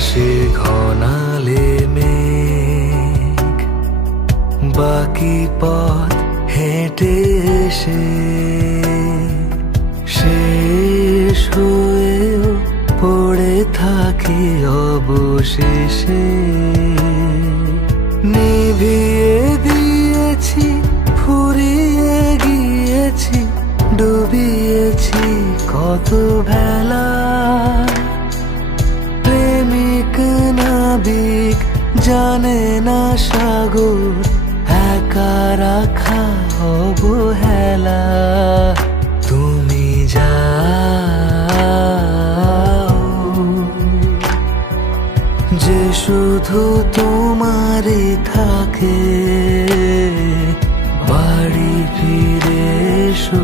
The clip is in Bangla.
আকাশে ঘনালে মেঘ, বাকি পথ হেঁটে এসে শেষ হয়েও পড়ে থাকি অবশেষে। নিভিয়ে দিয়েছি, ফুরিয়ে গিয়েছি, ডুবিয়েছি কত ভেলা। প্রেমিক নাবিক জানে না সাগর একা রাখা অবহেলা। তুমি যাও যে শুধু তোমারই থাকে, বাড়ি ফিরে এসো।